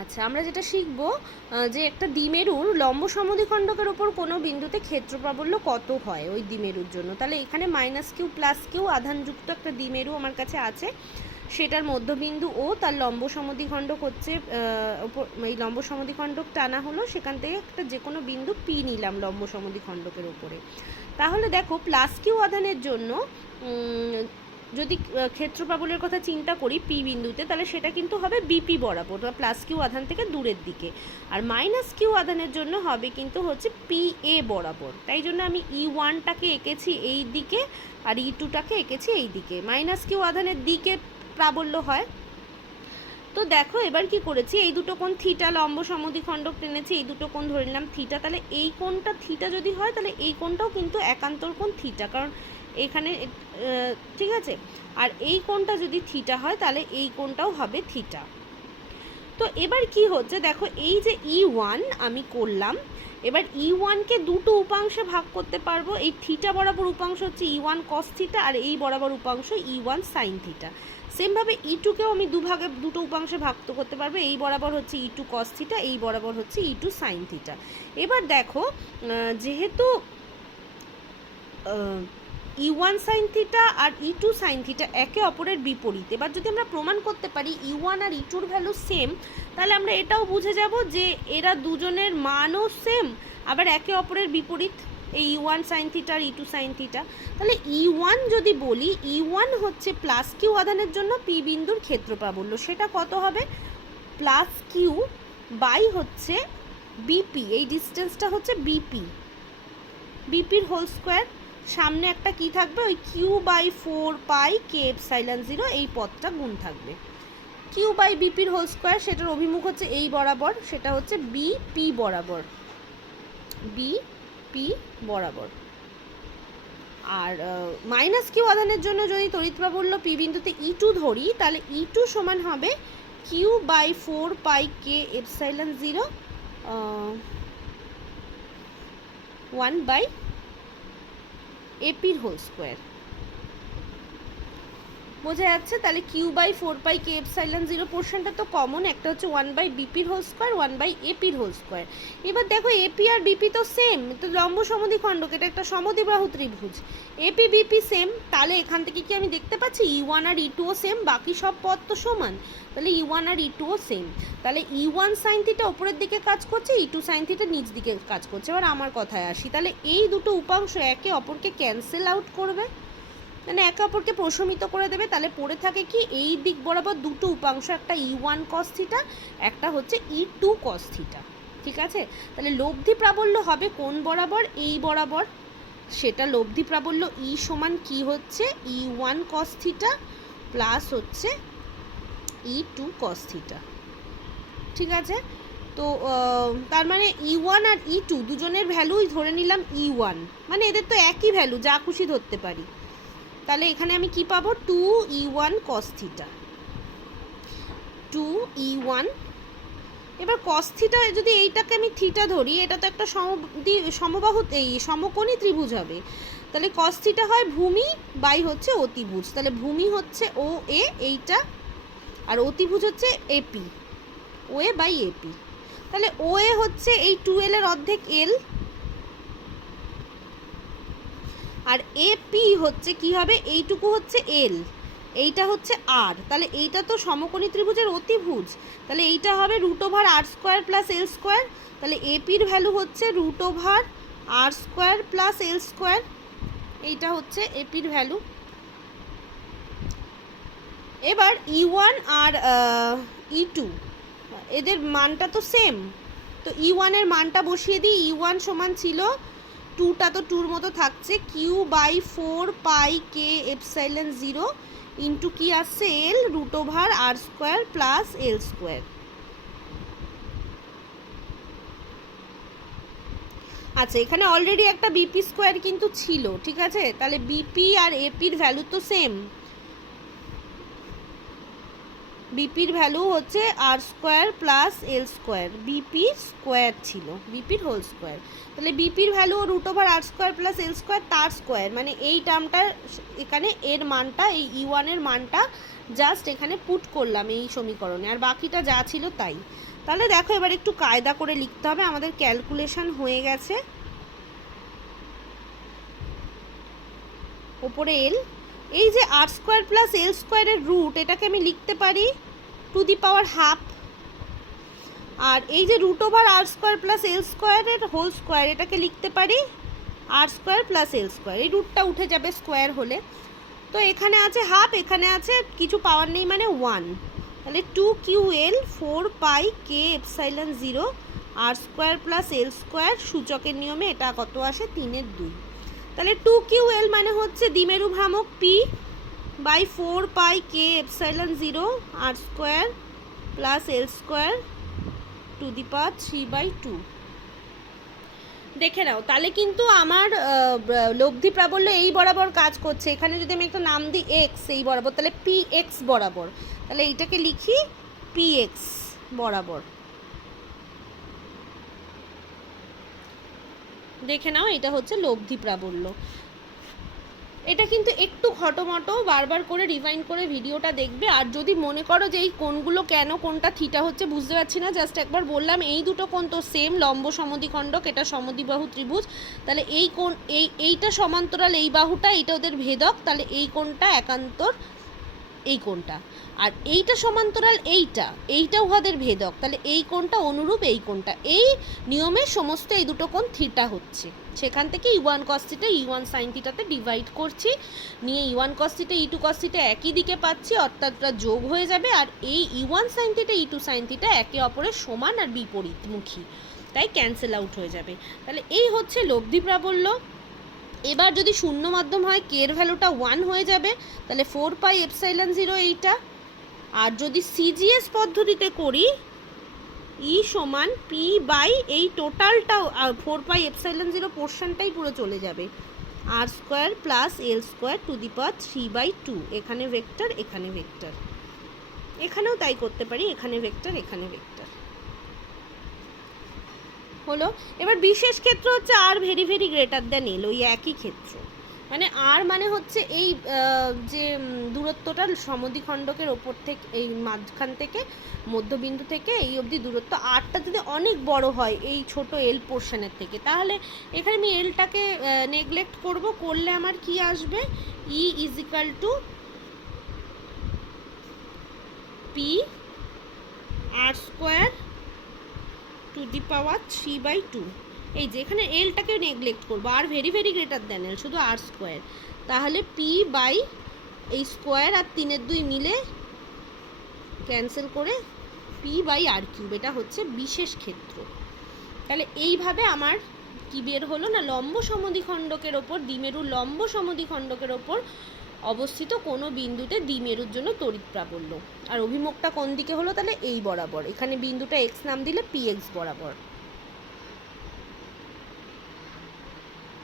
আচ্ছা, আমরা যেটা শিখব যে একটা দ্বিমেরুর লম্ব সমদ্বিখণ্ডকের ওপর কোনো বিন্দুতে ক্ষেত্র প্রাবল্য কত হয় ওই দ্বিমেরুর জন্য। তাহলে এখানে -q + q আধানযুক্ত একটা দ্বিমেরু আমার কাছে আছে, সেটার মধ্যবিন্দু ও, তার লম্ব সমদ্বিখণ্ডক হচ্ছে এই লম্ব সমদ্বিখণ্ডক টানা হলো, সেখান থেকে একটা যে কোনো বিন্দু P নিলাম লম্ব সমদ্বিখণ্ডকের ওপরে। তাহলে দেখো +q আধানের জন্য যদি ক্ষেত্র প্রাবল্যের কথা চিন্তা করি P বিন্দুতে, তাহলে সেটা কিন্তু হবে BP বরাবর, +q আধান থেকে দূরের দিকে। আর -q আধানের জন্য হবে কিন্তু হচ্ছে PA বরাবর। তাই জন্য আমি E1টাকে এঁকেছি এই দিকে আর E2টাকে এঁকেছি এই দিকে। -q আধানের দিকে প্রাবল্য হয়। তো দেখো এবার কি করেছি, এই দুটো কোণ থিটা, লম্ব সমদ্বিখণ্ডক টেনেছি, এই দুটো কোণ ধরে নিলাম থিটা। তাহলে এই কোণটা থিটা যদি হয়, তাহলে এই কোণটাও কিন্তু একান্তর কোণ থিটা, কারণ এখানে ঠিক আছে। আর এই কোণটা যদি থিটা হয়, তাহলে এই কোণটাও হবে থিটা। তো এবার কি হচ্ছে দেখো, এই যে E1 আমি করলাম, এবার E1কে দুটো উপাংশে ভাগ করতে পারবো। এই থিটা বরাবর উপাংশ হচ্ছে E1 cos থিটা, আর এই বরাবর উপাংশ E1 sin থিটা। সেমভাবে E2কেও আমি দুটো উপাংশে ভাগ করতে পারবো। এই বরাবর হচ্ছে E2 cos থিটা, এই বরাবর হচ্ছে E2 sin থিটা। এবার দেখো যেহেতু E1 sin থিটা আর E2 sin থিটা একে অপরের বিপরীত, এবার যদি আমরা প্রমাণ করতে পারি E1 আর E2 ভ্যালু সেম, তাহলে আমরা এটাও বুঝে যাব যে এরা দুজনের মানও সেম, আবার একে অপরের বিপরীত, এই E1 sin থিটা আর E2 sin থিটা। তাহলে E1 যদি বলি, E1 হচ্ছে +q আধানের জন্য P বিন্দুর ক্ষেত্র প্রাবল্য, সেটা কত হবে, +q বাই হচ্ছে BP, এই ডিস্টেন্সটা হচ্ছে BPর হোল স্কোয়ার। সামনে একটা কি থাকবে, ওই q/4πk∈0 এই পদটা গুণ থাকবে। q/bpর হোল স্কোয়ার, সেটার অভিমুখ হচ্ছে এই বরাবর, সেটা হচ্ছে BP বরাবর। আর -q আধানের জন্য যদি তড়িৎ প্রাবল্য P বিন্দুতে E2 ধরি, তাহলে E2 সমান হবে q/4πk∈0 1/AP হোল স্কোয়ার। বোঝা যাচ্ছে? তাহলে q/4πk∈0 পোর্শনটা তো কমন, একটা হচ্ছে 1/BP whole square, 1/AP whole square. এবার দেখো AP আর BP তো সেম, তো লম্ব সমদ্বিখণ্ডক, এটা একটা সমদ্বিবাহু ত্রিভুজ, AP BP সেম। তাহলে এখান থেকে কি আমি দেখতে পাচ্ছি E1 আর E2ও সেম, বাকি সব পদ তো সমান, তাহলে E1 আর E2ও সেম। তাহলে E1 sin থিটা উপরের দিকে কাজ করছে, E2 sin থিটা নিচ দিকে কাজ করছে। এবার আমার কথায় আসি, তাহলে এই দুটো উপাংশ একে অপরকে ক্যান্সেল আউট করবে, মানে একে অপরকে প্রশমিত করে দেবে। তাহলে পড়ে থাকে কি, এই দিক বরাবর দুটো উপাংশ, একটা E1 cos থিটা, একটা হচ্ছে E2 cos থিটা। ঠিক আছে, তাহলে লব্ধি প্রাবল্য হবে কোন বরাবর, এই বরাবর। সেটা লব্ধি প্রাবল্য E সমান কি হচ্ছে, E1 cos থিটা প্লাস হচ্ছে E2 cos থিটা। ঠিক আছে, তো তার মানে E1 আর E2 দুজনের ভ্যালুই ধরে নিলাম E1, মানে এদের তো একই ভ্যালু, যা খুশি ধরতে পারি। তাহলে এখানে আমি কি পাবো, 2E1 cos থিটা, 2E1। এবার cos থিটা যদি এইটাকে আমি থিটা ধরি, এটা তো একটা সমবাহু এই সমকোণী ত্রিভুজ হবে। তাহলে cos থিটা হয় ভূমি বাই হচ্ছে অতিভুজ, তাহলে ভূমি হচ্ছে OA এইটা, আর অতিভুজ হচ্ছে AP, OA বাই AP। তাহলে OA হচ্ছে এই 2L এর অর্ধেক L, আর AP হচ্ছে কি হবে, এইটুকু হচ্ছে L, এইটা হচ্ছে R। তাহলে এইটা তো সমকোণী ত্রিভুজের অতিভুজ, তাহলে এইটা হবে √r² + l²। তাহলে APর ভ্যালু হচ্ছে √r² + l², এইটা হচ্ছে APর ভ্যালু। এবার E1 আর E2 এদের মানটা তো সেম, তো E1 এর মানটা বসিয়ে দিই। E1 সমান ছিল 2টা তো 2র মতো থাকছে, q/4πk∈0 ইন্টু কি আসছে L, √r² + l²। আচ্ছা, এখানে অলরেডি একটা BP² কিন্তু ছিল, ঠিক আছে। তাহলে BP আর APর ভ্যালু তো সেম, বিপির ভ্যালু হচ্ছে r² + l², বিপি স্কোয়ার ছিল, বিপির হোল স্কোয়ার। তাহলে বিপির ভ্যালু √r² + l², তার স্কোয়ার, মানে এই টার্মটার এখানে এর মানটা, এই E1 এর মানটা জাস্ট এখানে পুট করলাম এই সমীকরণে, আর বাকিটা যা ছিল তাই। তাহলে দেখো এবার একটু কায়দা করে লিখতে হবে। আমাদের ক্যালকুলেশন হয়ে গেছে। ওপরে এল, এই যে আর স্কোয়ার প্লাস এল স্কোয়ারের রুট, এটাকে আমি লিখতে পারি টু দি পাওয়ার হাফ। আর এই যে রুট ওভার আর স্কোয়ার প্লাস এল স্কোয়ারের হোল স্কোয়ার, এটাকে লিখতে পারি আর স্কোয়ার প্লাস এল স্কোয়ার। এই রুটটা উঠে যাবে স্কোয়ার হলে। তো এখানে আছে হাফ, এখানে আছে কিছু পাওয়ার নেই মানে 1। তাহলে 2QL 4πk/0 r square plus l square, সূচকের নিয়মে এটা কত আসে 3/2। তাহলে 2QL মানে হচ্ছে দ্বিমেরু ভ্রামক P by 4πk/0 r square plus l square to the power 3/2। দেখে নাও, তাহলে কিন্তু আমার লব্ধি প্রাবল্য এই বরাবর কাজ করছে। এখানে যদি আমি একটা নাম দিই এক্স এই বরাবর, তাহলে PX বরাবর, তাহলে এইটাকে লিখি PX বরাবর। দেখে নাও, এটা হচ্ছে লব্ধি প্রাবল্য। এটা কিন্তু একটু ঘটমটো বারবার করে রিভাইন্ড করে ভিডিওটা দেখবে। আর যদি মনে করো যে এই কোণগুলো কেন কোনটা থিটা হচ্ছে বুঝতে পারছি না, জাস্ট একবার বললাম এই দুটো কোণ তো সেম, লম্ব সমদ্বিখণ্ডক, এটা সমদ্বিবাহু ত্রিভুজ। তাহলে এই কোণ এইটা সমান্তরাল এই বাহুটা, এইটা ওদের ভেদক, তাহলে এই কোণটা একান্তর এই কোণটা। আর এইটা সমান্তরাল এইটা উহাদের ভেদক, তাহলে এই কোণটা অনুরূপ এই কোণটা। এই নিয়মে সমস্ত এই দুটো কোণ থিটা হচ্ছে। সেখান থেকে E1 cos θ E1 sin θ তে ডিভাইড করছি, নিয়ে E1 cos θ E2 cos θ একই দিকে পাচ্ছি, অর্থাৎ ওটা যোগ হয়ে যাবে। আর এই E1 sin θ E2 sin θ একে অপরের সমান আর বিপরীতমুখী, তাই ক্যান্সেল আউট হয়ে যাবে। তাহলে এই হচ্ছে লব্ধি প্রাবল্য। এবার যদি শূন্য মাধ্যম হয় কে এর ভ্যালুটা 1 হয়ে যাবে, তাহলে 4πε0 এইটা। আর যদি সিজিএস পদ্ধতিতে করি ই সমান পি বাই এই টোটালটা 4πε0 পোর্শনটাই পুরো চলে যাবে r square plus l square to the power 3/2। এখানে ভেক্টর এখানে ভেক্টর, এখানেও তাই করতে পারি, এখানে ভেক্টর এখানে ভেক্টর হলো। এবার বিশেষ ক্ষেত্র হচ্ছে r very very greater than l, ওই একই ক্ষেত্র। মানে আর মানে হচ্ছে এই যে দূরত্বটা সমদ্বিখণ্ডকের ওপর থেকে এই মাঝখান থেকে মধ্যবিন্দু থেকে এই অবধি দূরত্ব, আরটা যদি অনেক বড় হয় এই ছোট এল পোর্শনের থেকে, তাহলে এখানে আমি এলটাকে নেগলেক্ট করলে আমার কি আসবে, E is equal to p r square to the power 3/2। এই যে এখানে এলটাকে নেগলেক্ট করবো, r very very greater than l, শুধু আর স্কোয়ার। তাহলে পি বাই এই স্কোয়ার আর 3/2 মিলে ক্যান্সেল করে পি বাই আর কিউব, এটা হচ্ছে বিশেষ ক্ষেত্র। তাহলে এইভাবে আমার কি বের হলো না, লম্ব সমদ্বিখণ্ডকের ওপর দ্বিমেরু লম্ব সমদ্বিখণ্ডকের ওপর অবস্থিত কোনো বিন্দুতে দ্বিমেরুর জন্য তড়িৎ প্রাবল্য। আর অভিমুখটা কোন দিকে হলো, তাহলে এই বরাবর, এখানে বিন্দুটা এক্স নাম দিলে PX বরাবর।